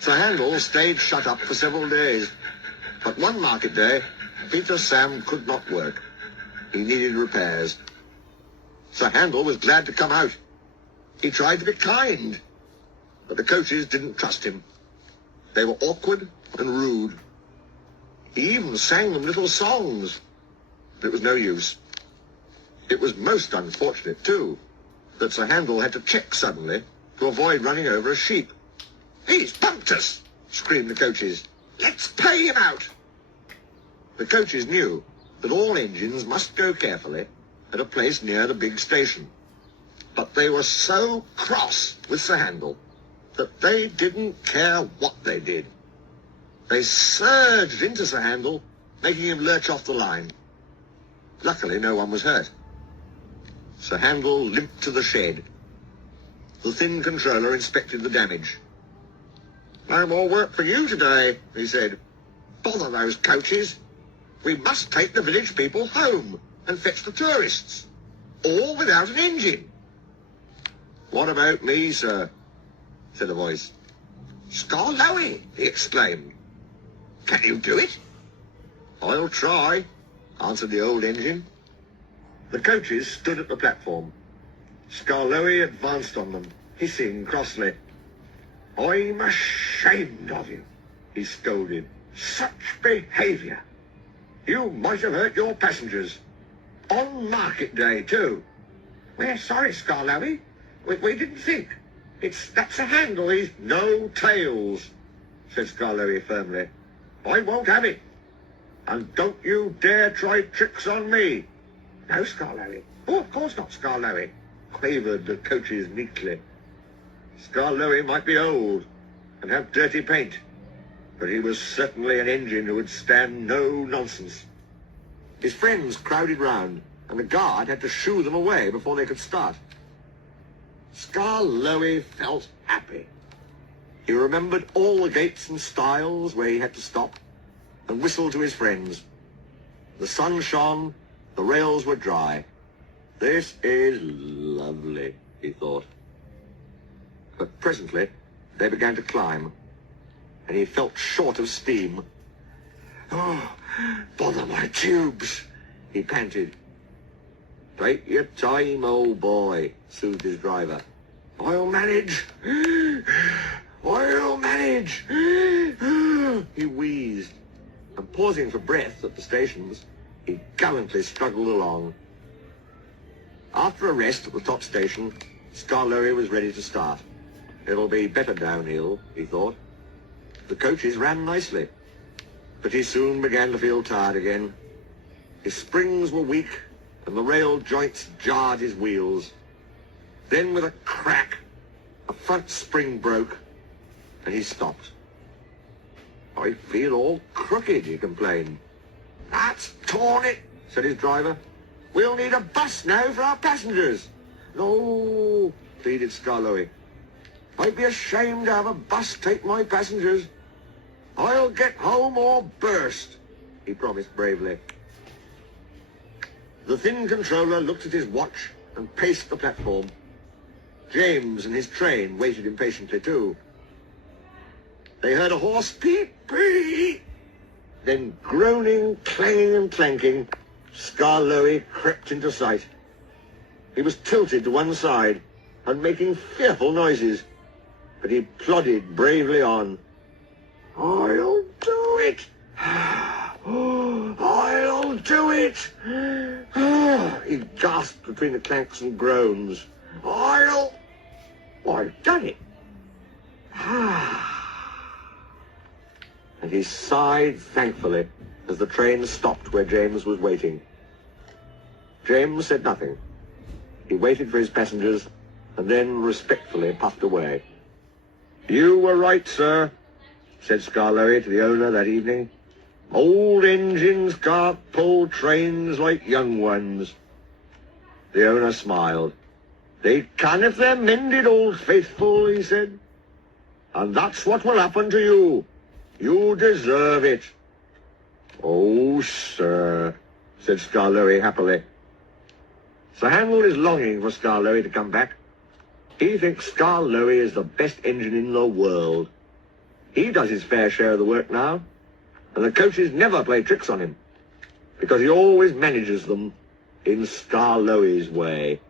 Sir Handel stayed shut up for several days. But one market day, Peter Sam could not work. He needed repairs. Sir Handel was glad to come out. He tried to be kind, but the coaches didn't trust him. They were awkward and rude. He even sang them little songs, but it was no use. It was most unfortunate, too, that Sir Handel had to check suddenly to avoid running over a sheep. "He's bumped us!" screamed the coaches. "Let's pay him out!" The coaches knew that all engines must go carefully at a place near the big station. But they were so cross with Sir Handel that they didn't care what they did. They surged into Sir Handel, making him lurch off the line. Luckily, no one was hurt. Sir Handel limped to the shed. The thin controller inspected the damage. "No more work for you today," he said. "Bother those coaches. We must take the village people home and fetch the tourists, all without an engine." "What about me, sir?" said a voice. "Skarloey!" he exclaimed. "Can you do it?" "I'll try," answered the old engine. The coaches stood at the platform. Skarloey advanced on them, hissing crossly. "I'm ashamed of you," he scolded. "Such behaviour! You might have hurt your passengers. On market day, too." "We're sorry, Skarloey. We didn't think. That's a handle. He's no tails," said Skarloey firmly. "I won't have it. And don't you dare try tricks on me." "No, Skarloey. Oh, of course not, Skarloey," quavered the coaches meekly. Skarloey might be old and have dirty paint, but he was certainly an engine who would stand no nonsense. His friends crowded round, and the guard had to shoo them away before they could start. Skarloey felt happy. He remembered all the gates and stiles where he had to stop, and whistled to his friends. The sun shone, the rails were dry. "This is lovely," he thought. But presently they began to climb, and he felt short of steam. "Oh, bother my tubes," he panted. "Take your time, old boy," soothed his driver. "I'll manage. I'll manage." He wheezed, and pausing for breath at the stations, he gallantly struggled along. After a rest at the top station, Skarloey was ready to start. "It'll be better downhill," he thought. The coaches ran nicely, but he soon began to feel tired again. His springs were weak, and the rail joints jarred his wheels. Then, with a crack, a front spring broke, and he stopped. "I feel all crooked," he complained. "That's torn it," said his driver. "We'll need a bus now for our passengers." "No," pleaded Skarloey. "I'd be ashamed to have a bus take my passengers. I'll get home or burst," he promised bravely. The thin controller looked at his watch and paced the platform. James and his train waited impatiently too. They heard a hoarse peep, peep. Then groaning, clanging and clanking, Skarloey crept into sight. He was tilted to one side and making fearful noises, but he plodded bravely on. "I'll do it! I'll do it!" He gasped between the clanks and groans. I've done it!" And he sighed thankfully as the train stopped where James was waiting. James said nothing. He waited for his passengers and then respectfully puffed away. "You were right, sir," said Skarloey to the owner that evening. "Old engines can't pull trains like young ones." The owner smiled. "They can if they're mended, old faithful," he said. "And that's what will happen to you. You deserve it." "Oh, sir," said Skarloey happily. Sir Handel is longing for Skarloey to come back. He thinks Skarloey is the best engine in the world. He does his fair share of the work now, and the coaches never play tricks on him, because he always manages them in Skarloey's way.